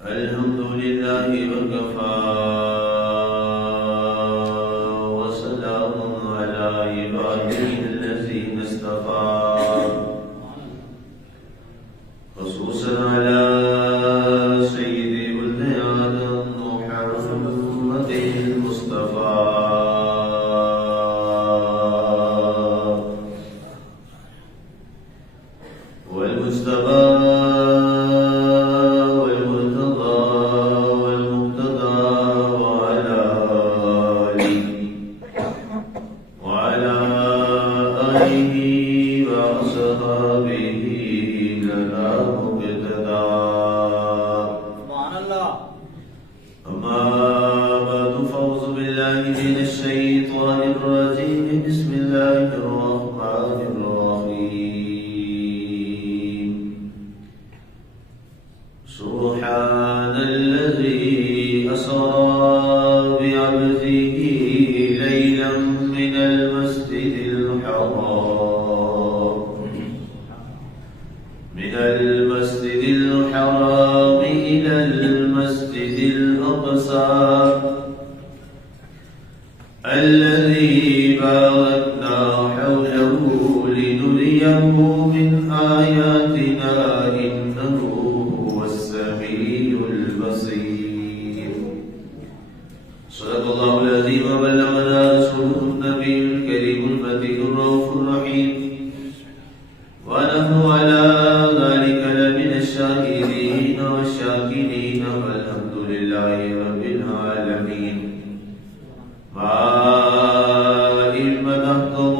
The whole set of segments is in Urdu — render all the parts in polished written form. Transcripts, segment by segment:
الحمد لله وكفى وسلام على عباده الذين اصطفى خصوصا على سيد ولد آدم محمد المصطفى والمجتبى سبحان الذي أسرى بعبده ليلا من المسجد الحرام إلى المسجد الأقصى الذي باركنا حوله لنريه من آياتنا إنه هو السميع البصير. صدق الله العظيم وبلغنا رسوله النبي الكريم المتين الرؤوف الرحيم ونحن على ذلك لمن الشاهدين والشاكرين والحمد لله رب العالمين.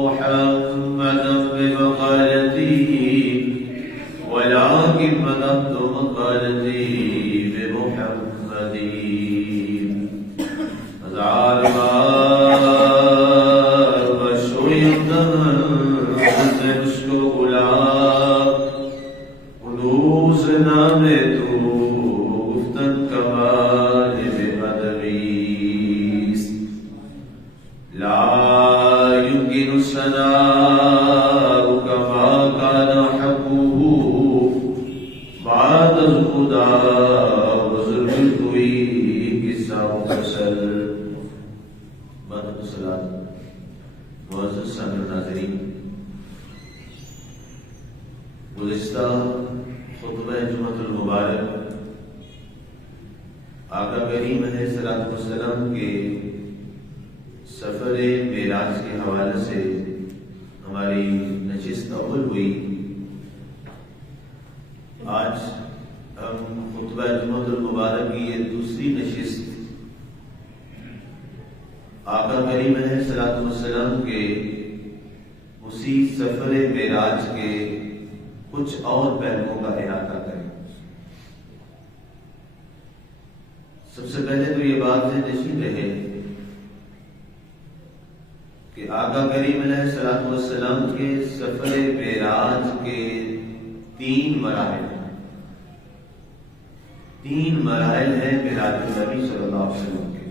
محمدا بمقالته ولكن مدحت مقالته بمحمد أزعار بشر يمتن شكولا قدوس نامتو گفتن کمال بمدویس لا يمكن الثناء كما كان حقه بعد الهدى وظلم الكوي قصة مفصل. بعد الصلاة معزز سامعین ناظرین، گزشتہ خطبہ جمعۃ المبارک آقا کریم علیہ الصلوۃ والسلام کے سفر معراج کے حوالے سے ہماری نشست اول ہوئی. آج ہم خطبہ جمعۃ المبارک کی یہ دوسری نشست آقا کریم علیہ الصلوۃ والسلام کے اسی سفر معراج کے کچھ اور پہلوؤں کا احاطہ کریں. سب سے پہلے تو یہ بات نشین رہے کہ آقا کریم علیہ الصلوۃ والسلام کے سفر معراج کے تین مراحل ہیں معراج النبی صلی اللہ علیہ وسلم کے.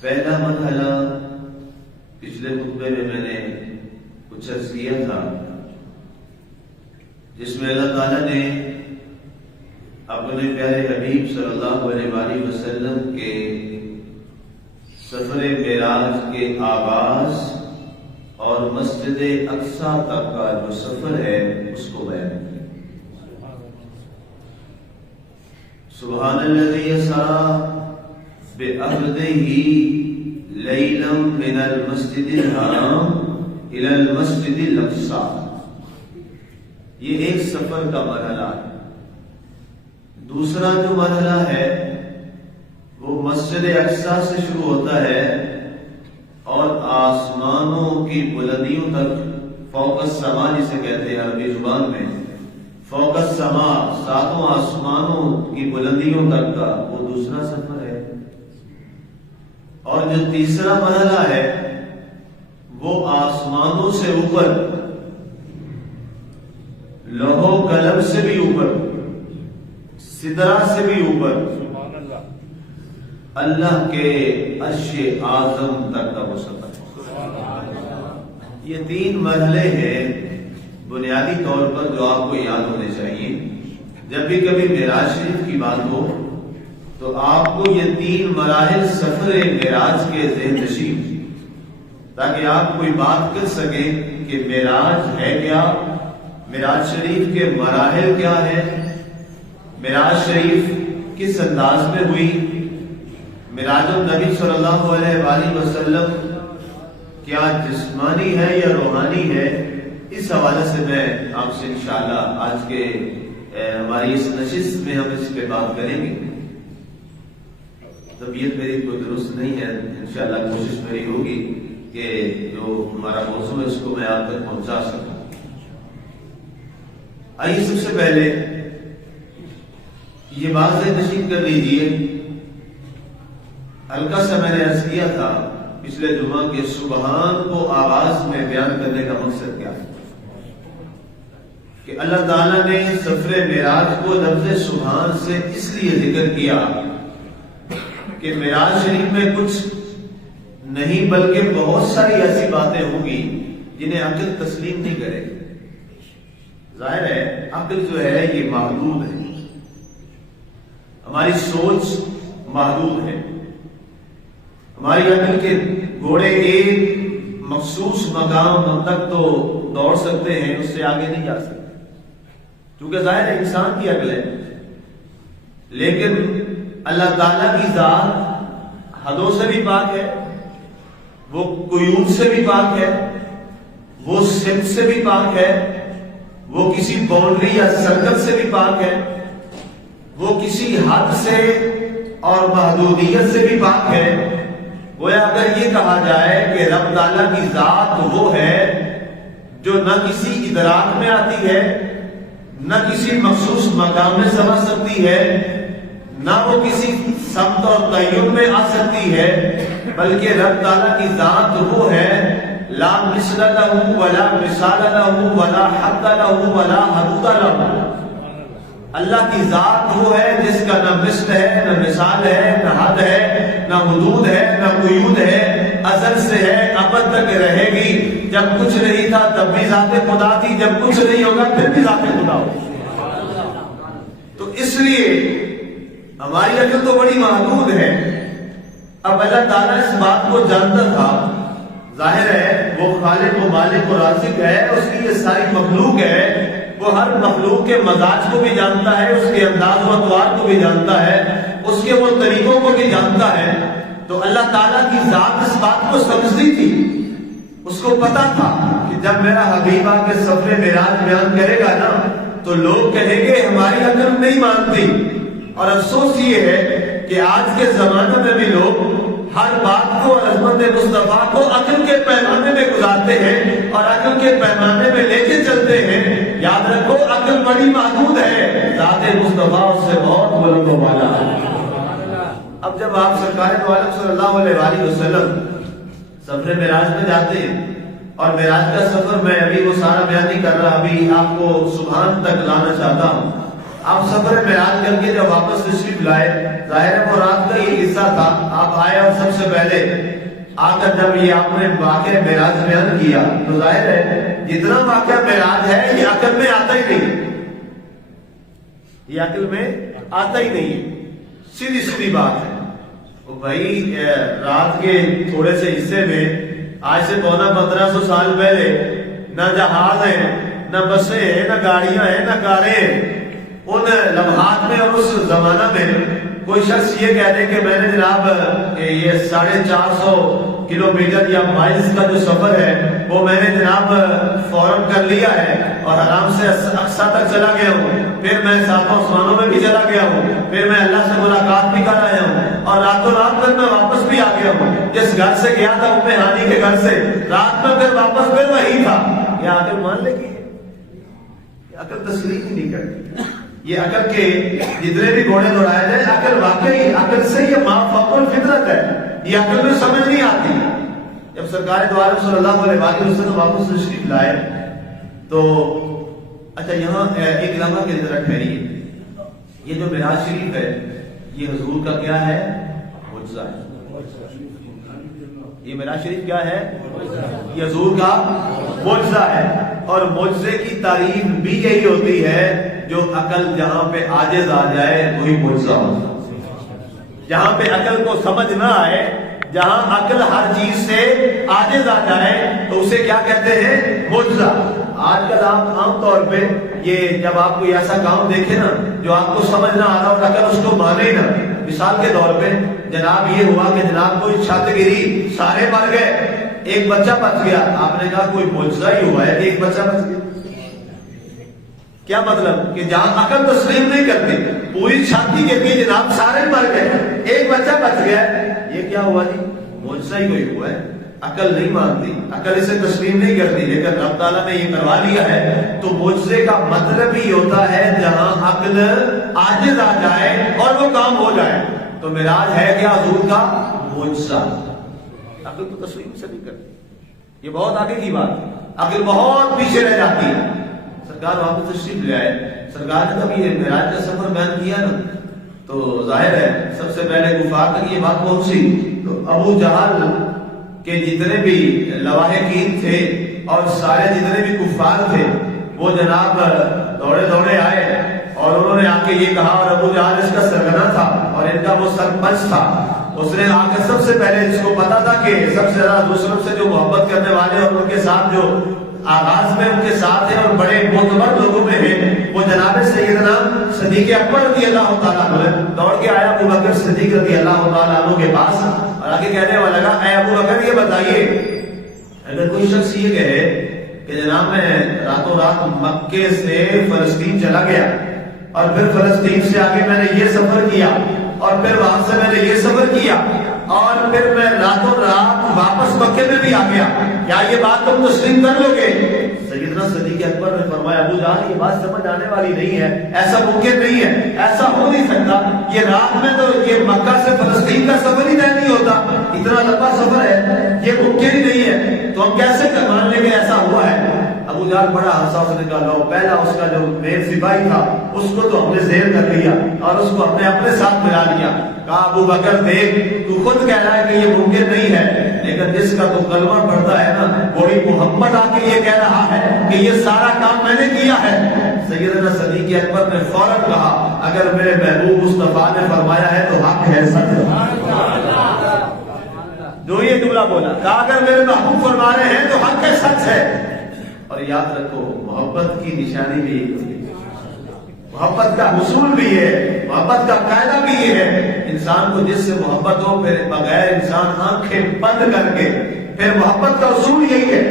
پہلا مرحلہ پچھلے خطبے میں نے کچھ عرض کیا تھا، جس میں اللہ تعالیٰ نے اپنے پیارے حبیب صلی اللہ علیہ وآلہ وسلم کے سفر معراج کے آغاز اور مسجد اقصی تک کا جو سفر ہے اس کو بیان کیا. سبحان الذی اسری بعبدہ لیلا من المسجد الحرام الی المسجد الاقصی. یہ ایک سفر کا مرحلہ ہے. دوسرا جو مرحلہ ہے وہ مسجد اقصی سے شروع ہوتا ہے اور آسمانوں کی بلندیوں تک، فوق السما جسے کہتے ہیں عربی زبان میں، فوق السما ساتوں آسمانوں کی بلندیوں تک کا وہ دوسرا سفر ہے. اور جو تیسرا مرحلہ ہے وہ آسمانوں سے اوپر، لوح و قلم سے بھی اوپر، سدرہ سے بھی اوپر، اللہ کے عرش اعظم تک کا وہ سفر ہے. یہ تین مرحلے ہیں بنیادی طور پر جو آپ کو یاد ہونے چاہیے جب بھی کبھی معراج شریف کی بات ہو تو آپ کو یہ 3 مراحل سفر معراج کے ذہن نشین، تاکہ آپ کوئی بات کر سکیں کہ معراج ہے کیا، معراج شریف کے مراحل کیا ہے، معراج شریف کس انداز میں ہوئی، معراج النبی صلی اللہ علیہ وآلہ وسلم کیا جسمانی ہے یا روحانی ہے۔ اس حوالے سے میں آپ سے انشاءاللہ آج کے ہماری اس نشست میں ہم اس پہ بات کریں گے۔ طبیعت میری کوئی درست نہیں ہے، انشاءاللہ کوشش میری ہوگی کہ جو ہمارا موضوع ہے اس کو میں آپ تک پہنچا سکوں۔ آئیے سب سے پہلے یہ بات نشین کر لیجئے، ہلکا سا میں نے عرض کیا تھا پچھلے جمعہ کے سبحان کو آواز میں بیان کرنے کا مقصد کیا ہے کہ اللہ تعالیٰ نے سفر معراج کو لفظ سبحان سے اس لیے ذکر کیا کہ معراج شریف میں کچھ نہیں بلکہ بہت ساری ایسی باتیں ہوں گی جنہیں عقل تسلیم نہیں کرے گی۔ ظاہر ہے عقل جو ہے یہ محدود ہے، ہماری سوچ محدود ہے، ہماری عقل کے گھوڑے ایک مخصوص مقام تک تو دوڑ سکتے ہیں، اس سے آگے نہیں جا سکتے، کیونکہ ظاہر ہے انسان کی عقل ہے، لیکن اللہ تعالیٰ کی ذات حدوں سے بھی پاک ہے، وہ قیود سے بھی پاک ہے، وہ سمت سے بھی پاک ہے، وہ کسی باؤنڈری یا سرکل سے بھی پاک ہے، وہ کسی حد سے اور محدودیت سے بھی پاک ہے۔ گویا اگر یہ کہا جائے کہ رب تعالیٰ کی ذات وہ ہے جو نہ کسی ادراک میں آتی ہے، نہ کسی مخصوص مقام میں سمجھ سکتی ہے، نہ وہ کسی سمت اور تعین میں آ سکتی ہے، بلکہ رب تعالیٰ کی ذات وہ ہے لا مثل لہ ولا مثال لہ ولا حد لہ ولا حدود لہ۔ اللہ کی ذات وہ ہے جس کا نہ مثل ہے، نہ مثال ہے، نہ حد ہے، نہ حدود ہے، نہ قیود ہے، ازل سے ہے، ابد تک رہے گی۔ جب کچھ نہیں تھا تب بھی ذات خدا تھی، جب کچھ نہیں ہوگا پھر بھی ذات خدا ہوگی۔ تو اس لیے ہماری عقل تو بڑی محدود ہے۔ اب اللہ تعالیٰ اس بات کو جانتا تھا، ظاہر ہے وہ خالق و مالک و رازق ہے، اس کی یہ ساری مخلوق ہے، وہ ہر مخلوق کے مزاج کو بھی جانتا ہے، اس کے انداز و اطوار کو بھی جانتا ہے، اس کے وہ طریقوں کو بھی جانتا ہے۔ تو اللہ تعالیٰ کی ذات اس بات کو سمجھتی تھی، اس کو پتا تھا کہ جب میرا حبیب آ کے سفر معراج بیان کرے گا نا تو لوگ کہیں گے ہماری عقل نہیں مانتی۔ اور افسوس یہ ہے کہ آج کے زمانے میں بھی لوگ ہر بات کو اور عظمت مصطفیٰ کو عقل کے پیمانے میں گزارتے ہیں اور عقل کے پیمانے میں لے کے چلتے ہیں۔ یاد رکھو عقل بڑی محدود ہے، ذات مصطفیٰ اس سے بہت بلند و بالا ہے۔ اب جب آپ سرکار دو عالم صلی اللہ علیہ وآلہ وسلم سفر معراج میں جاتے ہیں، اور معراج کا سفر میں ابھی وہ سارا بیان نہیں کر رہا، ابھی آپ کو سبحان تک لانا چاہتا ہوں۔ آپ سفر معراج کر کے جب واپس تشریف لائے، ظاہر ہے وہ رات کا یہ حصہ تھا، آپ آئے اور سب سے پہلے آ کر جب یہ آپ نے واقعہ معراج بیان کیا تو ظاہر ہے جتنا واقعہ معراج ہے یہ عقل میں آتا ہی نہیں، یہ عقل میں آتا ہی نہیں ہے، سیدھی سیدھی بات ہے۔ بھائی رات کے تھوڑے سے حصے میں آج سے 1500 سال پہلے نہ جہاز ہیں، نہ بسیں ہیں، نہ گاڑیاں ہیں، نہ کاریں ہیں۔ ان لمحات میں اور اس زمانہ میں کوئی شخص یہ کہہ دے کہ میں نے جناب یہ 450 کلومیٹر یا مائلز کا جو سفر ہے وہ میں نے جناب فوراً کر لیا ہے اور آرام سے اقصیٰ تک چلا گیا ہوں، پھر میں ساتوں آسمانوں میں بھی چلا گیا ہوں، پھر میں اللہ سے ملاقات بھی کر آیا ہوں اور راتوں رات پھر میں واپس بھی آ گیا ہوں۔ جس گھر سے گیا تھا ام ہانی کے گھر سے رات میں پھر واپس پھر وہی تھا۔ یہ عقل مان لے گی؟ یہ عقل تسلیم ہی نہیں کرتی۔ یہ عقل کے جتنے بھی گھوڑے دوڑائے جائیں، عقل واقعی عقل سے یہ ما فوق الفطرت ہے، یہ عقل میں سمجھ نہیں آتی۔ جب سرکار دو عالم صلی اللہ علیہ وسلم واپس تشریف لائے تو اچھا یہاں ایک لمحہ کے ذرا ٹھہریے، یہ جو معراج شریف ہے یہ حضور کا کیا ہے؟ معجزہ ہے۔ یہ معراج شریف کیا ہے؟ یہ حضور کا معجزہ ہے، اور معجزے کی تعریف بھی یہی ہوتی ہے جو عقل جہاں پہ عاجز آ جائے وہی معجزہ ہوتا ہے. جہاں پہ عقل کو سمجھ نہ آئے، جہاں عقل ہر چیز سے عاجز آ جائے تو اسے کیا کہتے ہیں؟ معجزہ. آج کل آپ عام طور پہ یہ جب آپ کوئی ایسا کام دیکھیں نا جو آپ کو سمجھ نہ آ رہا اور عقل اس کو مانے ہی نہ، مثال کے طور پہ جناب یہ ہوا کہ جناب کوئی چھت گری، سارے مر گئے، ایک بچہ بچ گیا. آپ نے کہا کوئی معجزہ ہی ہوا ہے کہ ایک بچہ بچ گیا. کیا مطلب؟ کہ جہاں عقل تسلیم نہیں کرتی، پوری چھاتی گر گئی جناب، سارے مر گئے، ایک بچہ بچ گیا، یہ کیا ہوا جی؟ معجزہ ہی کوئی ہوا ہے. عقل نہیں مانتی، عقل اسے تسلیم نہیں کرتی، لیکن رب تعالیٰ نے یہ کروا لیا ہے. تو معجزے کا مطلب ہی ہوتا ہے جہاں عقل عاجز آ جائے اور وہ کام ہو جائے. تو معراج ہے کیا؟ حضور کا معجزہ. عقل تو تسلیم سے نہیں کرتی، یہ بہت آگے کی بات ہے. عقل بہت پیچھے رہ جاتی ہے. سرکار وہاں پہ تشریف لے آئے، سرکار نے کبھی یہ معراج کا سفر بیان کیا نا تو ظاہر ہے سب سے پہلے کفار تک یہ بات پہنچی تو ابو جہل کہ جتنے بھی لواحقین تھے اور سارے جتنے بھی کفار تھے وہ جناب دوڑے دوڑے آئے اور انہوں نے آ کے یہ کہا، اور ابو جہل اس کا سرگنا تھا اور ان کا وہ سرپنچ تھا. اس نے آ کے سب سے پہلے جس کو پتا تھا کہ سب سے زیادہ دوسروں سے جو محبت کرنے والے اور ان کے ساتھ جو آغاز میں ان کے ساتھ ہیں اور بڑے معتبر لوگوں میں ہیں وہ جناب سیدنا صدیق اکبر رضی اللہ تعالیٰ عنہ. دوڑ کے آیا ابو بکر صدیق رضی اللہ تعالیٰ عنہ کے پاس اور آگے کہنے والا لگا، اے ابو بکر یہ بتائیے اگر کوئی شخص یہ کہے کہ جناب میں راتوں رات مکے سے فلسطین چلا گیا اور پھر فلسطین سے آگے میں نے یہ سفر کیا اور پھر وہاں سے میں نے یہ سفر کیا اور پھر میں راتوں رات واپس مکے میں بھی آ گیا، کیا یہ بات تم تسلیم کر لو گے؟ سیدنا صدیق اکبر نے فرمایا، ابو جہل یہ بات سمجھ آنے والی نہیں ہے، ایسا ممکن نہیں ہے، ایسا ہو نہیں سکتا. یہ رات میں تو یہ مکہ سے فلسطین کا سفر ہی طے نہیں ہوتا، اتنا لمبا سفر ہے، یہ ممکن ہی نہیں ہے، تو ہم کیسے مان لیں گے ایسا ہوا ہے؟ ابو جہل بڑا ہنسا، اس نے کہا لو پہلا اس کا جو مین سپاہی تھا اس کو تو ہم نے زیر کر لیا اور اس کو ہم نے اپنے ساتھ ملا لیا. کہا ابو بکر دیکھ تو خود کہہ رہا ہے کہ یہ ممکن نہیں ہے، لیکن جس کا تو کلمہ پڑھتا ہے نا وہی محمد آ کے یہ کہہ رہا ہے کہ یہ سارا کام میں نے کیا ہے. سیدنا صدیق اکبر نے فوراً کہا، اگر میرے محبوب مصطفیٰ نے فرمایا ہے تو حق ہے، سچ ہے. جو یہ جملہ بولا کہا اگر میرے محبوب فرما رہے ہیں تو حق ہے، سچ ہے. اور یاد رکھو محبت کی نشانی بھی محبت کا حصول بھی ہے، محبت کا قاعدہ بھی یہ ہے، انسان کو جس سے محبت ہو پھر بغیر انسان آنکھیں بند کر کے، پھر محبت کا اصول یہی ہے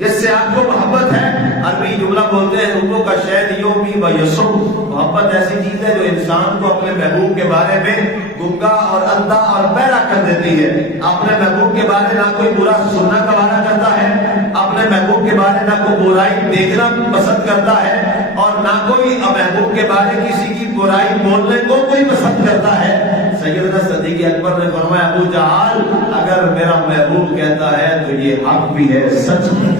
جس سے آپ کو محبت ہے. عربی جملہ بولتے ہیں حبوں کا شہد یومی و یسم. محبت ایسی چیز ہے جو انسان کو اپنے محبوب کے بارے میں گنگا اور اندھا اور بہرا کر دیتی ہے. اپنے محبوب کے بارے نہ کوئی برا سننا کا وعدہ کرتا ہے، اپنے محبوب کے بارے نہ کوئی برائی دیکھنا پسند کرتا ہے اور نہ کوئی محبوب کے بارے کسی کی برائی بولنے کو کوئی پسند کرتا ہے. سیدنا صدیق اکبر نے فرمایا ابو جہل اگر میرا محبوب کہتا ہے تو یہ حق بھی ہے، سچ ہے.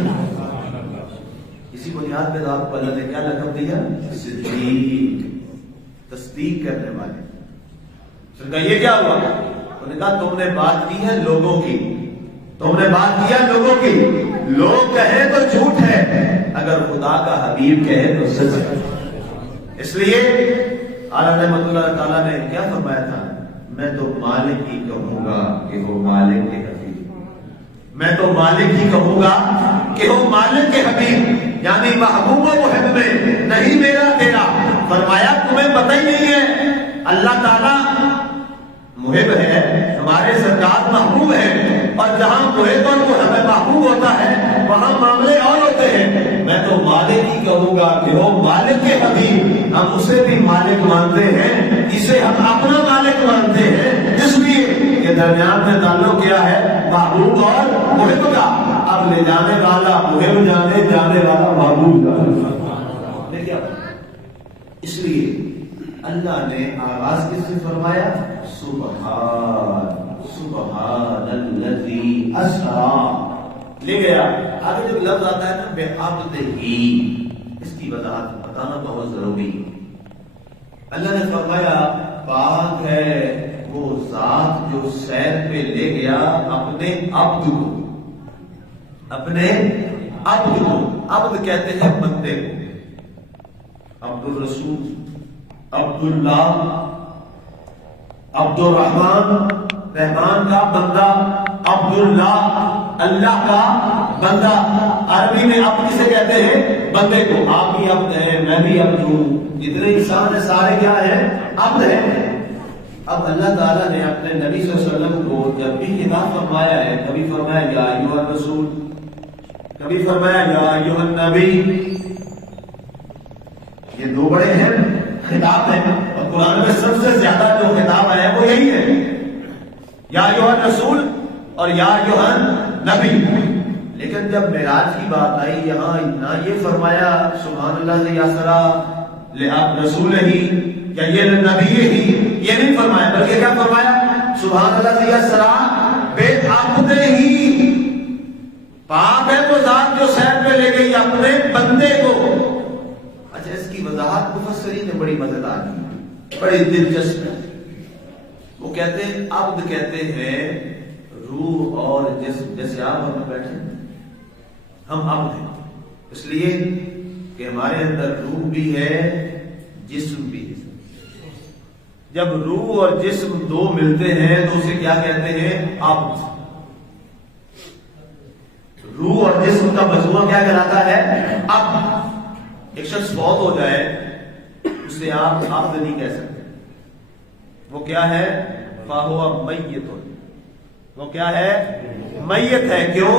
اسی بنیاد پہ آپ کو اللہ نے کیا لقب دیا؟ صدیق، تصدیق کرنے والے. پھر کہا یہ کیا ہوا؟ انہوں نے کہا تم نے بات کی ہے لوگوں کی، تم نے بات کیا لوگوں کی، لوگ کہیں تو جھوٹ ہے، اگر خدا کا حبیب کہے تو سچ ہے. اس لیے اعلیٰ رحمۃ اللہ تعالیٰ نے کیا فرمایا تھا؟ میں تو مالک ہی کہوں گا کہ وہ مالک کے حبیب، میں تو مالک ہی کہوں گا کہ وہ مالک کے حبیب، یعنی محبوب و محب میں نہیں میرا تیرا. فرمایا تمہیں پتہ ہی نہیں ہے اللہ تعالیٰ محب ہے، ہمارے سرکار محبوب ہے، اور جہاں محب اور محب محبوب ہوتا ہے وہاں معاملے اور ہوتے ہیں. میں تو مالک ہی کہوں گا کہ وہ مالک کے حبیب، ہم اسے بھی مالک مانتے ہیں، اسے ہم اپنا مالک مانتے ہیں، اس لیے کہ درمیان میں تعلق کیا ہے؟ محبوب اور محب کا. اب لے جانے والا محب جانے، جانے والا محبوب جانے. اس لیے اللہ نے آغاز کس سے فرمایا؟ سبحان الذی اسری، لے گیا. آگے جو لفظ آتا ہے نا بعبدہ، اس کی وضاحت بتانا بہت ضروری ہے. اللہ نے فرمایا پاک ہے وہ ذات جو سیر پہ لے گیا اپنے عبد کو، اپنے عبد کو. عبد کہتے ہیں بندے کو. عبد الرسول، عبداللہ، عبد الرحمان، رحمان کا بندہ، عبداللہ اللہ کا بندہ. عربی میں عبد کسے کہتے ہیں؟ بندے کو. آپ بھی عبد ہیں، میں بھی عبد ہوں، جتنے انسان ہیں سارے کیا ہیں؟ عبد ہیں. اب اللہ تعالیٰ نے اپنے نبی صلی اللہ علیہ وسلم کو جب بھی خطاب فرمایا ہے، کبھی فرمایا یا ایھا الرسول، کبھی فرمایا یا ایھا النبی. یہ دو بڑے ہیں خطاب ہیں، اور قرآن میں سب سے زیادہ جو خطاب آیا ہے وہ یہی ہے، یا ایھا الرسول اور یا ایھا النبی. لیکن جب معراج کی بات آئی، یہاں نہ یہ فرمایا سبحان اللہ سے یا سرا لعب رسول ہی یا یہ نبی ہی، یہ نہیں فرمایا، بلکہ کیا فرمایا؟ سبحان اللہ سے یا سرا بے عبد ہی. پاک ہے وہ ذات جو سیر پہ لے گئی اپنے بندے کو. اچھا، اس کی وضاحت مفسرین نے بڑی مزیدار کی، بڑی دلچسپ ہے. وہ کہتے ہیں عبد کہتے ہیں روح اور جسم. جیسے آپ ہم بیٹھے ہم عبد ہیں اس لیے کہ ہمارے اندر روح بھی ہے، جسم بھی ہے. جب روح اور جسم دو ملتے ہیں تو اسے کیا کہتے ہیں؟ عبد. روح اور جسم کا مجموعہ کیا کہلاتا ہے؟ عبد. ایک شخص فوت ہو جائے اسے آپ عبد نہیں کہہ سکتے. وہ کیا ہے؟ فَهُوَ مَيِّتٌ. وہ کیا ہے؟ میت ہے. کیوں؟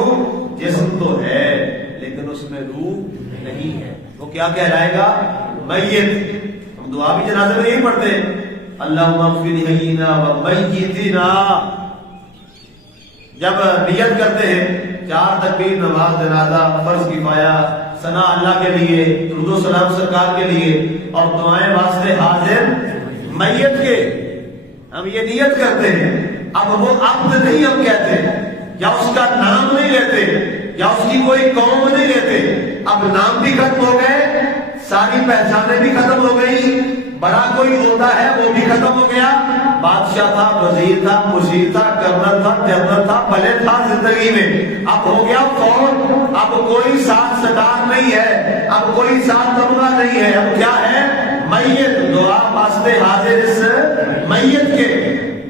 جسم تو ہے لیکن اس میں روح نہیں ہے. وہ کیا کہلائے گا؟ میت. ہم دعا بھی جنازے میں یہی پڑھتے ہیں، اللہم اغفر لحینا و میتنا. جب نیت کرتے ہیں 4 تکبیر نماز جنازہ فرض کفایہ، ثنا اللہ کے لیے، درود و سلام سرکار کے لیے، اور دعائیں واسطے حاضر میت کے، ہم یہ نیت کرتے ہیں. اب وہ عبد نہیں ہم کہتے، یا اس کا نام نہیں لیتے، یا اس کی کوئی قوم نہیں لیتے. اب نام بھی ختم ہو گئے، ساری پہچانیں بھی ختم ہو گئی. بڑا کوئی ہوتا ہے وہ بھی ختم ہو گیا. بادشاہ تھا، وزیر تھا، مشیر تھا، گورنر تھا، جنرل تھا، بھلے تھا زندگی میں. اب ہو گیا فوت. اب کوئی ساتھ سٹار نہیں ہے، اب کوئی ساتھ تمغہ نہیں ہے. اب کیا ہے؟ میت. دعا واسطے حاضر اس میت کے.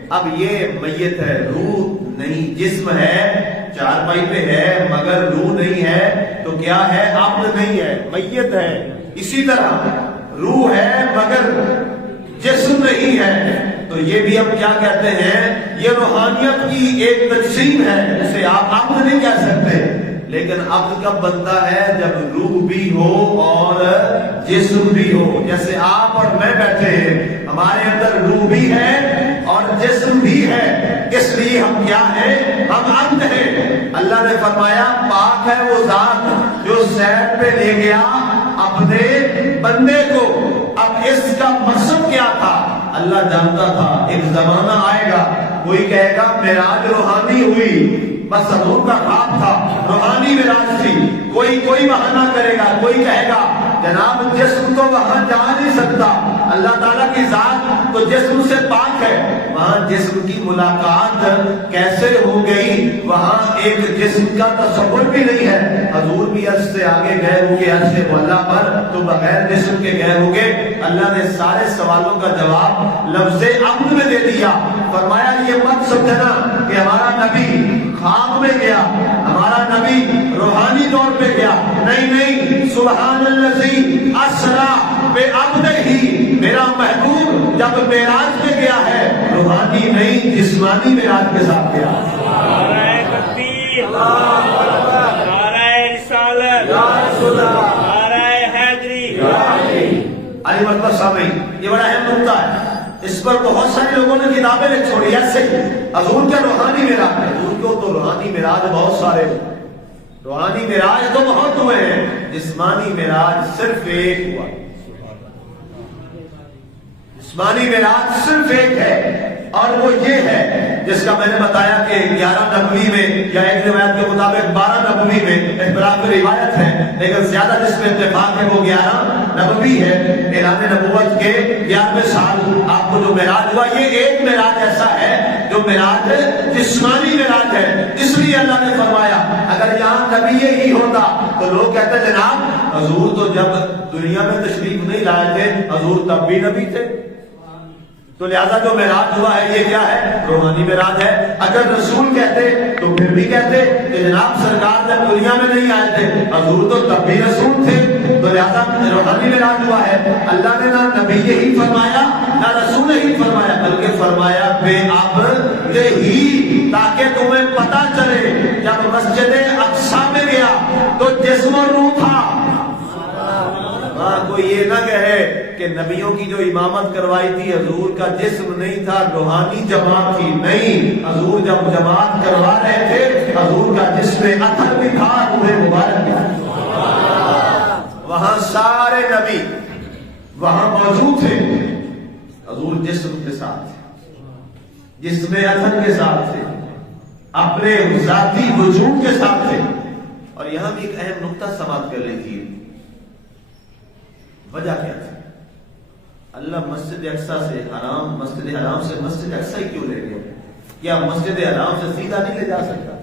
اب یہ میت ہے، روح نہیں. جسم ہے، چارپائی پہ ہے مگر روح نہیں ہے. تو کیا ہے؟ عبد نہیں ہے، میت ہے. اسی طرح روح ہے مگر جسم نہیں ہے. تو یہ بھی ہم کیا کہتے ہیں؟ یہ روحانیت کی ایک تقسیم ہے، اسے آپ عبد نہیں کہہ سکتے. لیکن عبد کب بنتا ہے؟ جب روح بھی ہو اور جسم بھی ہو. جیسے آپ اور میں بیٹھے ہیں، ہمارے اندر روح بھی ہے اور جسم بھی ہے. اس لیے ہم کیا ہیں؟ ہم عبد ہیں. اللہ نے فرمایا پاک ہے وہ ذات جو سیر پہ لے گیا اپنے بندے کو. اب اس کا مقصد کیا تھا؟ اللہ جانتا تھا ایک زمانہ آئے گا کوئی کہے گا معراج روحانی ہوئی، بس حضور کا خواب تھا، روحانی معراج تھی. کوئی بہانہ کرے گا، کوئی کہے گا جناب جسم تو وہاں جا نہیں سکتا، اللہ تعالیٰ کی ذات تو جسم سے پاک ہے. وہاں جسم کی ملاقات کیسے ہو گئی؟ وہاں ایک جسم کا تصور بھی نہیں ہے. حضور بھی عرش سے آگے گئے ہوں گے، عرش معلیٰ پر، تو بغیر جسم کے گئے ہوں گے. اللہ نے سارے سوالوں کا جواب لفظ عبد میں دے دیا. فرمایا یہ مت سمجھنا کہ ہمارا نبی خواب میں گیا، ہمارا نبی روحانی طور پہ گیا. نہیں، سبحان الذی اسریٰ بعبدہ، میرا محبوب جب معراج پہ گیا ہے روحانی نہیں جسمانی معراج کے ساتھ گیا. نعرہ تکبیر، نعرہ رسالت، نعرہ حیدری. علی مرتبہ سامعین، یہ بڑا اہم نقطہ ہے. اس پر بہت سارے لوگوں نے کتابیں لکھ چھوڑی. ایسے حضور کا روحانی معراج، حضور کو تو روحانی معراج بہت سارے، روحانی معراج تو بہت ہوئے ہیں، جسمانی معراج صرف ایک ہوا. جسمانی معراج صرف ایک ہے اور وہ یہ ہے جس کا میں نے بتایا کہ 11 نبوی میں یا ایک روایت کے مطابق 12 نبوی میں اختلاف روایت ہے، لیکن زیادہ جس میں اتفاق ہے وہ 11 نبوی ہے. اعلان نبوت کے 11ویں سال آپ کو جو معراج ہوا، یہ ایک معراج ایسا ہے جو جو معراج ہے جسمانی معراج ہے، اس لیے اللہ نے فرمایا اگر یہاں نبی ہی ہوتا تو لوگ کہتے جناب حضور تو جب دنیا میں تشریف نہیں لائے تھے حضور تب بھی نبی تھے، تو لہذا جو معراج ہوا ہے یہ کیا ہے؟ روحانی معراج ہے۔ اگر رسول کہتے تو پھر بھی کہتے کہ جناب سرکار جب دنیا میں نہیں آئے تھے حضور تو تب بھی رسول تھے، تو لہذا روحانی معراج ہوا ہے۔ اللہ نے نہ نبی ہی فرمایا نہ رسول ہی فرمایا، بلکہ فرمایا بے عبد ہی، تاکہ تمہیں پتہ چلے جب مسجد اقصی میں گیا تو جسم و روح تھا۔ ہاں کوئی یہ نہ کہے کہ نبیوں کی جو امامت کروائی تھی حضور کا جسم نہیں تھا، روحانی جماعت تھی، نہیں، حضور جب جماعت کروا رہے تھے حضور کا جسم اطہر بھی تھا، روح مبارک بھی تھا۔ وہاں سارے نبی وہاں موجود تھے، حضور جسم کے ساتھ تھے، جسم اطہر کے ساتھ تھے، اپنے ذاتی وجود کے ساتھ تھے۔ اور یہاں بھی ایک اہم نقطہ سماعت کر لیجیے، وجہ کیا تھی؟ اللہ مسجد اقصی سے حرام، مسجد حرام سے مسجد اقصی کیوں لے گیا؟ کیا مسجد حرام سے سیدھا نہیں لے جا سکتا؟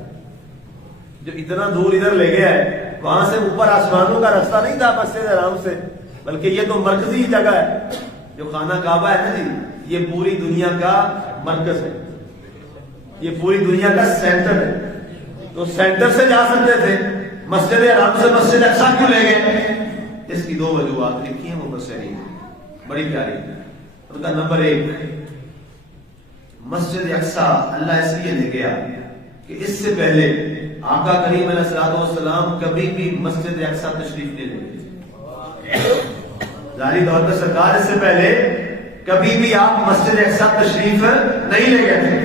جو اتنا دور ادھر لے گیا ہے وہاں سے اوپر آسمانوں کا راستہ نہیں تھا مسجد حرام سے، بلکہ یہ تو مرکزی جگہ ہے، جو خانہ کعبہ ہے نا جی، یہ پوری دنیا کا مرکز ہے، یہ پوری دنیا کا سینٹر ہے، تو سینٹر سے جا سکتے تھے، مسجد حرام سے مسجد اقصی کیوں لے گئے؟ اس کی دو وجوہات لکھی ہیں مفسرین، بڑی پیاری۔ ان کا نمبر 1، مسجد اقصی اللہ اس لیے لے گیا کہ اس سے پہلے آقا کریم علیہ الصلوۃ والسلام کبھی بھی مسجد اقصی تشریف نہیں لے گئے۔ ظاہری طور پر سرکار اس سے پہلے کبھی بھی آپ مسجد اقصی تشریف نہیں لے گئے تھے،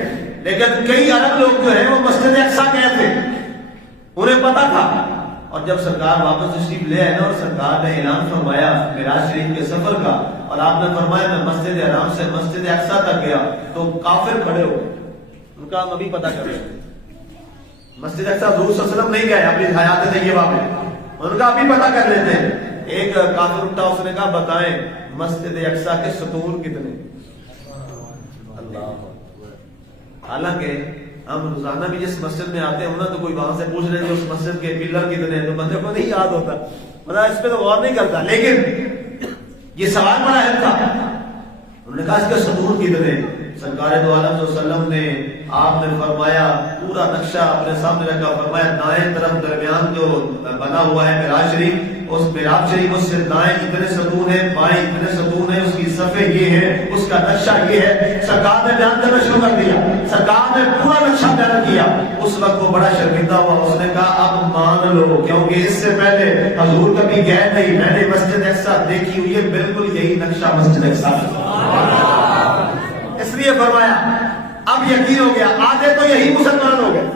لیکن کئی عرب لوگ جو ہیں وہ مسجد اقصی گئے تھے، انہیں پتا تھا۔ اور جب سرکار واپس تشریف لے آئے نا اور سرکار نے اعلان فرمایا معراج شریف کے سفر کا، اور آپ نے فرمایا میں مسجد حرام سے مسجد اقصی تک گیا، تو کافر کھڑے ہو، ان کا ہم ابھی پتہ کر رہے ہیں مسجد اقصی حضور صلی اللہ علیہ وسلم نہیں گئے اپنی حیات طیبہ میں، ان کا ابھی پتہ کر لیتے ہیں۔ ایک کافر اٹھا، اس نے کہا بتائیں مسجد اقصی کے ستون کتنے؟ اللہ، حالانکہ ہم روزانہ بھی جس مسجد میں آتے ہیں نا تو کوئی وہاں سے پوچھ رہے ہیں اس مسجد کے پلر کتنے ہیں، تو بندے کو نہیں یاد ہوتا، مطلب اس پہ تو غور نہیں کرتا، لیکن یہ سوال بڑا اہم تھا۔ انہوں نے کہا اس کے ستون کتنے؟ سرکار دو عالم صلی اللہ علیہ وسلم نے آپ نے فرمایا پورا نقشہ اپنے سامنے رکھا، فرمایا دائیں طرف درمیان جو بنا ہوا ہے معراج شریف، اس معراج شریف اس سے دائیں اتنے ستون ہیں، بائیں اتنے ستون ہیں، اس کی صفحے یہ ہے، اس کا نقشہ یہ ہے۔ سرکار نے بیان کرنا شروع کر دیا، سرکار نے پورا نقشہ بیان کیا۔ اس وقت وہ بڑا شرمندہ ہوا، اس نے کہا اب مان لو، کیونکہ اس سے پہلے حضور کبھی گئے نہیں، میں نے مسجد اقصی دیکھی ہوئی ہے، بالکل یہی نقشہ مسجد اقصی، اس لیے فرمایا اب یقین ہو گیا۔ آدھے تو یہی مسلمان ہو گئے،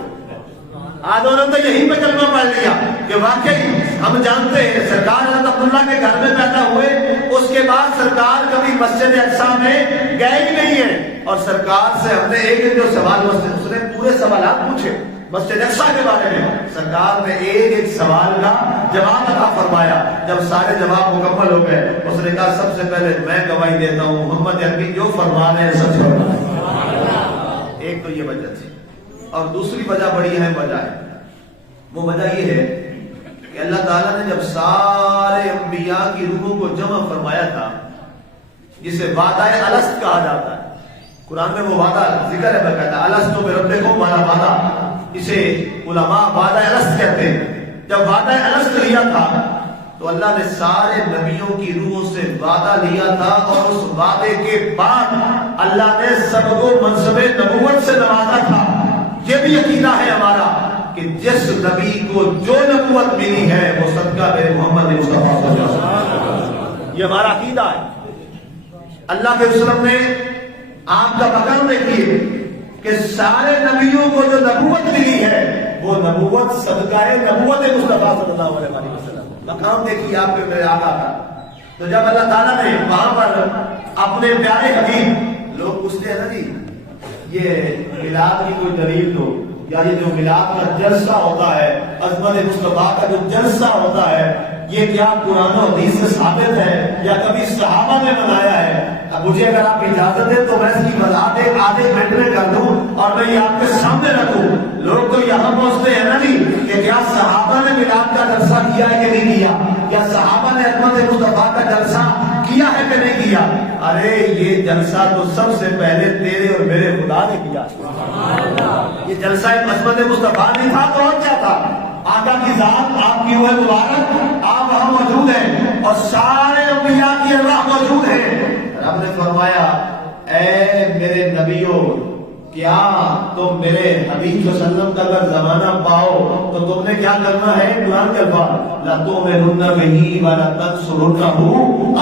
آدھوں نے تو یہی پہ کلمہ پڑھ لیا کہ واقعی ہم جانتے ہیں سرکار حضرت عبداللہ کے گھر میں پیدا ہوئے، اس کے بعد سرکار کبھی مسجد اقصی میں گئے ہی نہیں ہیں، اور سرکار سے ہم نے ایک جو سوال اس نے پورے سوالات پوچھے مسجد اقصی کے بارے میں، سرکار نے ایک سوال کا جواب عطا فرمایا۔ جب سارے جواب مکمل ہو گئے اس نے کہا سب سے پہلے میں گواہی دیتا ہوں محمد عربی جو فرما رہے ہیں سچ فرما رہے ہیں۔ ایک تو یہ وجہ تھی، اور دوسری وجہ بڑی اہم وجہ ہے، وہ وجہ یہ ہے کہ اللہ تعالیٰ نے جب سارے انبیاء کی روحوں کو جمع فرمایا تھا، جسے وعدہ الست کہا جاتا ہے، قرآن میں وہ وعدہ ذکر ہے باقاعدہ، الست بربکم والا وعدہ، اسے علماء وعدہ الست کہتے ہیں۔ جب وعدہ الست لیا تھا تو اللہ نے سارے نبیوں کی روحوں سے وعدہ لیا تھا، اور اس وعدے کے بعد اللہ نے سب کو منصب نبوت سے نوازا تھا۔ یہ بھی عقیدہ ہے ہمارا کہ جس نبی کو جو نبوت ملی ہے وہ صدقہ بے محمد مصطفیٰ صلی اللہ علیہ وسلم، یہ ہمارا عقیدہ ہے۔ اللہ کے رسول نے آپ کا مقام دیکھیے کہ سارے نبیوں کو جو نبوت ملی ہے وہ نبوت صدقہ نبوت مصطفیٰ صلی اللہ علیہ وسلم، مقام دیکھیے آپ کے میرے آقا کا۔ تو جب اللہ تعالیٰ نے وہاں پر اپنے پیارے حبیب، لوگ پوچھتے ہیں نا جی یہ میلاد کی کوئی دلیل دو، یا یہ جو میلاد کا جلسہ ہوتا ہے، عظمت مصطفیٰ کا جو جلسہ ہوتا ہے، یہ کیا قرآن و حدیث سے ثابت ہے یا کبھی صحابہ نے بنایا ہے؟ اب مجھے اگر آپ اجازت دیں تو میں اس کی وضاحت ایک آدھے منٹ میں کر دوں اور میں یہ آپ کے سامنے رکھوں. لوگ تو یہاں پہنچتے ہیں نا جی کہ کیا صحابہ نے میلاد کا جلسہ کیا ہے کہ نہیں کیا، یا صحابہ نے عظمت مصطفیٰ کا جلسہ کیا ہے کہ نہیں کیا؟ ارے یہ جلسہ تو سب سے پہلے تیرے اور میرے خدا نے کیا. یہ جلسہ عظمت مصطفیٰ نہیں تھا تو اور کیا تھا؟ آقا کی ذات، آپ کی روح مبارک، آپ وہاں موجود ہیں اور سارے انبیاء کی ارواح موجود ہیں. رب نے فرمایا اے میرے نبیوں، کیا تم میرے حبیب صلی اللہ علیہ وسلم کا اگر زمانہ پاؤ تو تم نے کیا کرنا ہے؟ قرآن کے الفاظ لَتُؤْمِنُنَّ بِهِ وَلَتَنصُرُنَّهُ،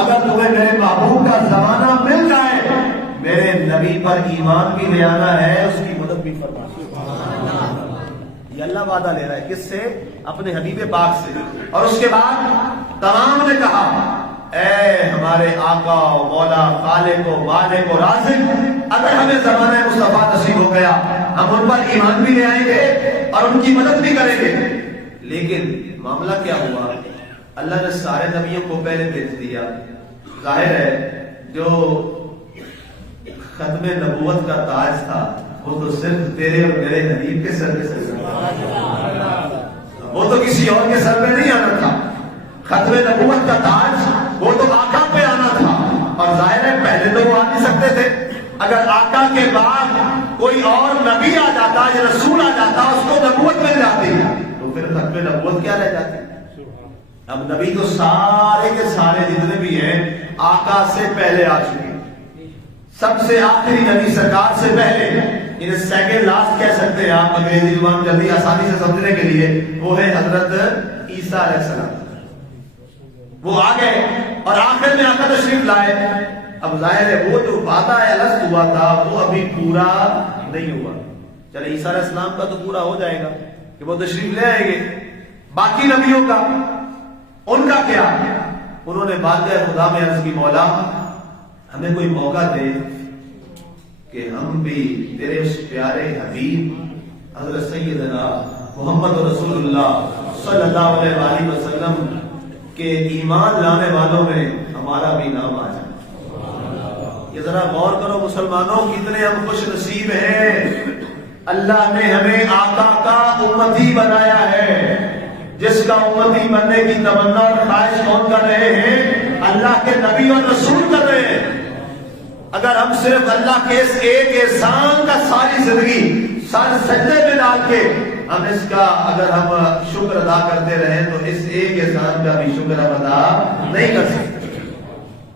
اگر تمہیں میرے محبوب کا زمانہ مل جائے میرے نبی پر ایمان بھی لے آنا ہے، اس کی مدد بھی فرمانا. یہ اللہ وعدہ لے رہا ہے کس سے؟ اپنے حبیب پاک سے. اور اس کے بعد تمام نے کہا اے ہمارے آقا و مولا خالق و مالک و رازق، اگر ہمیں زمانہ مصطفیٰ نصیب ہو گیا ہم ان پر ایمان بھی لے آئیں گے اور ان کی مدد بھی کریں گے. لیکن معاملہ کیا ہوا؟ اللہ نے سارے نبیوں کو پہلے بھیج دیا. ظاہر ہے جو ختم نبوت کا تاج تھا وہ تو صرف تیرے اور میرے حبیب کے سر پہ وہ تو کسی اور کے سر پہ نہیں آنا تھا. ختم نبوت کا تاج وہ تو آقا پہ آنا تھا. اور ظاہر ہے پہلے تو وہ آ نہیں سکتے تھے. اگر آقا کے بعد کوئی اور نبی آ جاتا یا رسول آ جاتا اس کو نبوت مل جاتی تو پھر ختم نبوت کیا رہ جاتی. اب نبی تو سارے کے سارے جتنے بھی ہیں آقا سے پہلے آ چکے. سب سے آخری نبی سرکار سے پہلے، انہیں سیکنڈ لاسٹ کہہ سکتے ہیں آپ انگریزی زبان جلدی آسانی سے سمجھنے کے لیے، وہ ہے حضرت عیسیٰ علیہ السلام. وہ آ گئے اور آخر میں آقا تشریف لائے. اب ظاہر ہے وہ جو وعدہ الست ہوا تھا وہ ابھی پورا نہیں ہوا. چلے عیسیٰ علیہ السلام کا تو پورا ہو جائے گا کہ وہ تشریف لے آئیں گے. باقی نبیوں کا، ان کا کیا؟ انہوں نے بارگاہ خدا میں عرض کی مولا ہمیں کوئی موقع دے کہ ہم بھی تیرے اس پیارے حبیب حضرت سیدنا محمد رسول اللہ صلی اللہ علیہ وآلہ وسلم کے ایمان لانے والوں میں ہمارا بھی نام آ جائے. یہ ذرا غور کرو مسلمانوں، کتنے ہم خوش نصیب ہیں. اللہ نے ہمیں آقا کا امتی بنایا ہے. جس کا امتی بننے کی تمنا اور خواہش کون کر رہے ہیں؟ اللہ کے نبی اور رسول کر رہے ہیں. اگر ہم صرف اللہ کے اس ایک احسان کا ساری زندگی سارے سجدے میں ڈال کے ہم اس کا اگر ہم شکر ادا کرتے رہیں تو اس ایک احسان کا بھی شکر ہم ادا نہیں کر سکتے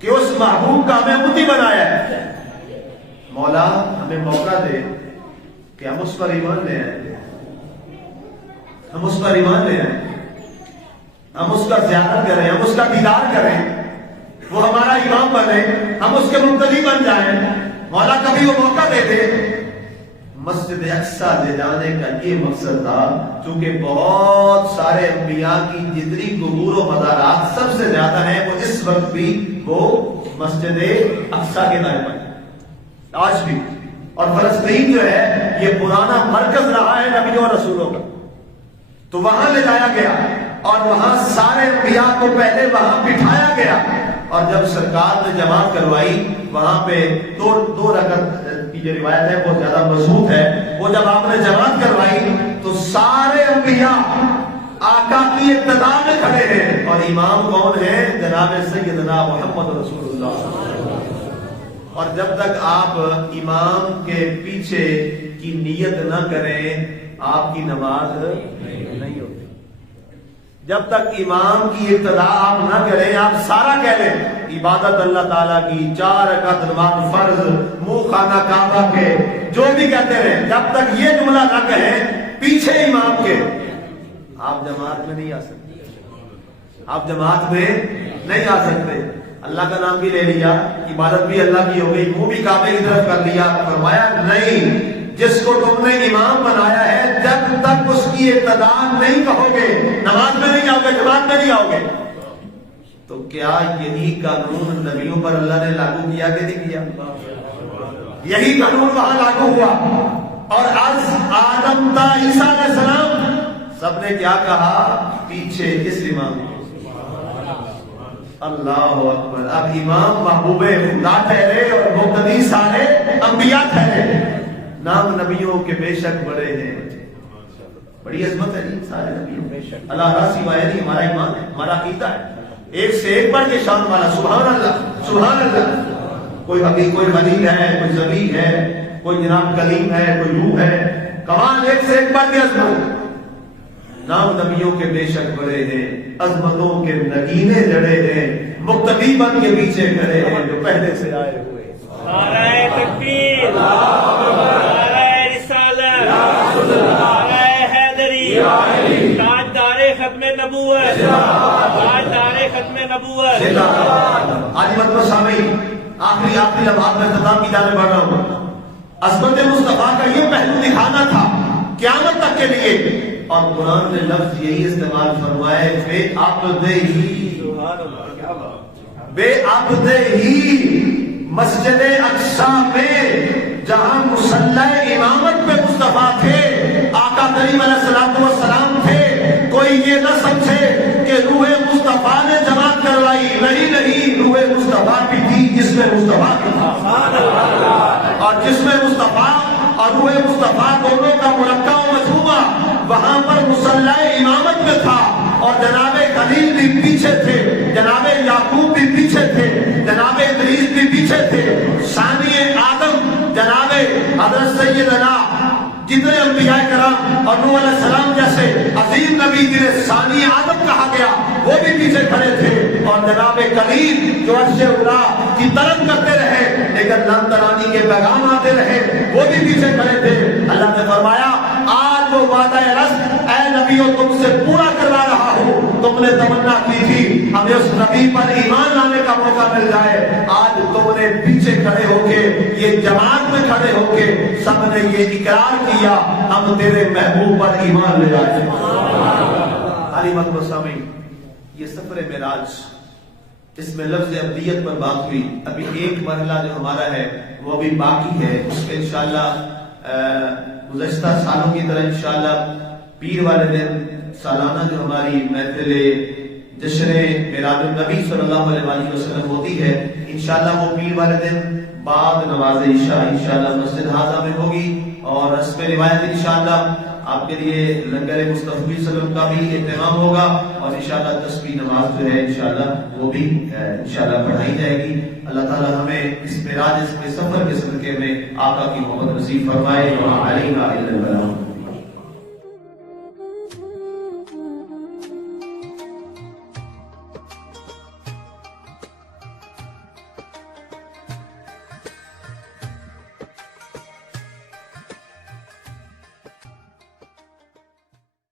کہ اس محبوب کا ہمیں امتی بنایا ہے. مولا ہمیں موقع دے کہ ہم اس پر ایمان لے آئیں، ہم اس پر ایمان لے آئیں، ہم اس کا زیارت کریں، ہم اس کا دیدار کریں، وہ ہمارا امام بنے، ہم اس کے مقتدی بن جائیں. مولا کبھی وہ موقع دے دے. مسجد اقصیٰ لے جانے کا یہ مقصد تھا چونکہ بہت سارے انبیاء کی جتنی قبور و مزارات سب سے زیادہ ہیں وہ اس وقت بھی وہ مسجد اقصیٰ کے نائب ہیں آج بھی. اور فلسطین جو ہے یہ پرانا مرکز رہا ہے نبیوں اور رسولوں کا. تو وہاں لے جایا گیا اور وہاں سارے انبیاء کو پہلے وہاں بٹھایا گیا. اور جب سرکار نے جماعت کروائی وہاں پہ دو رکعت کی جو روایت ہے بہت زیادہ مضبوط ہے. وہ جب آپ نے جماعت کروائی تو سارے انبیاء آقا کی اقتدا میں کھڑے ہیں اور امام کون ہے؟ جناب سیدنا محمد رسول اللہ. اور جب تک آپ امام کے پیچھے کی نیت نہ کریں آپ کی نماز نہیں ہوتی. جب تک امام کی ابتدا آپ نہ کریں، آپ سارا کہہ لیں عبادت اللہ تعالیٰ کی، 4 رکعت نماز فرض، منہ خانہ کعبہ کے، جو بھی کہتے رہیں، جب تک یہ جملہ نہ کہیں پیچھے امام کے آپ جماعت میں نہیں آ سکتے. آپ جماعت میں نہیں آ سکتے. اللہ کا نام بھی لے لیا، عبادت بھی اللہ کی ہو گئی، منہ بھی کعبے کی طرف کر لیا. فرمایا نہیں، جس کو تم نے امام بنایا ہے جب تک اس کی ابتدا نہیں کہو گے نماز میں نہیں آؤ گے، جماعت میں نہیں آؤ گے. تو کیا یہی قانون نبیوں پر اللہ نے لاگو کیا کہ نہیں کیا؟ یہی قانون وہاں لاگو ہوا. اور از آدم تا عیسیٰ علیہ السلام سب نے کیا کہا؟ پیچھے کس امام؟ اللہ اکبر. اب امام محبوب خدا ٹھہرے اور مقتدی سارے انبیاء ٹھہرے. نام نبیوں کے بے شک بڑے ہیں. بڑی عظمت ہے جی سارے نبیوں بے شک. اللہ کا سوائے نہیں ہمارا ایمان ہے، ہمارا عقیدہ ہے. ایک سے ایک بڑھ کے شان والا. سبحان اللہ سبحان اللہ. کوئی حبیب، کوئی خلیل ہے، کوئی ذبیح ہے، کوئی جناب کلیم ہے، کوئی روح ہے. کمال ایک سے ایک بڑھ کے عظمت. نام نبیوں کے بے شک بڑے ہیں، عظمتوں کے نگینے جڑے ہیں، مقتدی بن کے پیچھے کھڑے ہیں جو پہلے سے آئے ہوئے. نعرہ تکبیر، نعرہ رسالت، نعرہ حیدری، تاجدار ختم نبوت، تاجدار ختم نبوت. آج مطلب سامعین آخری لمحات میں اختتام کی جانب بڑھ رہا ہوں. عظمت مصطفیٰ کا یہ پہلو دکھانا تھا قیامت تک کے لیے. اور قرآن نے لفظ یہی استعمال فرمائے، بے عقد ہی، بے عقد ہی مسجد اقصی میں جہاں مصلی امامت پہ مصطفیٰ تھے، آقا کریم علیہ السلام تھے. کوئی یہ نہ سمجھے کہ روح مصطفیٰ نے جماعت کروائی. نہیں، روح مصطفیٰ بھی تھی جس میں مصطفیٰ بھی تھا. اور جس میں مصطفیٰ اور روح مصطفیٰ دونوں کا مرکب مجموعہ وہاں پر مصلی امامت میں تھا. اور جناب خلیل بھی پیچھے تھے، جناب یعقوب بھی پیچھے تھے، جناب ادریس بھی پیچھے تھے. ثانی آدم جناب حضرت سیدنا جتنے انبیاء کرام اور نوح علیہ السلام جیسے عظیم نبی جنہیں ثانی آدم کہا گیا وہ بھی پیچھے کھڑے تھے. اور جناب کلیم جو عرش اولا کی طلب کرتے رہے لیکن لن ترانی کے پیغام آتے رہے وہ بھی پیچھے کھڑے تھے. اللہ نے فرمایا آج وہ وعدہ رزق اے نبیوں تم سے پورا کروا رہا ہوں. تم نے تمنا کی تھی ہمیں اس نبی پر ایمان لانے کا موقع مل جائے. آج تم نے پیچھے کھڑے ہو کے یہ جماعت میں کھڑے ہو کے سب نے یہ اقرار کیا ہم تیرے محبوب پر ایمان لے آئے. علیمت و سامعین یہ سفر معراج، اس میں لفظ ابدیت پر بات ہوئی. ابھی ایک مرحلہ جو ہمارا ہے وہ بھی باقی ہے. اس میں انشاءاللہ گزشتہ سالوں کی طرح انشاءاللہ پیر والے دن سالانہ جو ہماری محفل جشن میلاد النبی صلی اللہ علیہ وسلم ہوتی ہے، انشاءاللہ وہ پیر والے دن بعد نماز عشاء انشاءاللہ مسجد حاضہ میں ہوگی. اور رسم روایت انشاءاللہ آپ کے لیے لنگر مصطفی صلی اللہ علیہ وسلم کا بھی اہتمام ہوگا. اور انشاءاللہ تسبیح نماز جو ہے انشاءاللہ وہ بھی انشاءاللہ پڑھائی جائے گی. اللہ تعالی ہمیں اس معراج، اس سفر کے صدقے میں آقا کی محبت نصیب فرمائے. وعلینا الا البلاغ.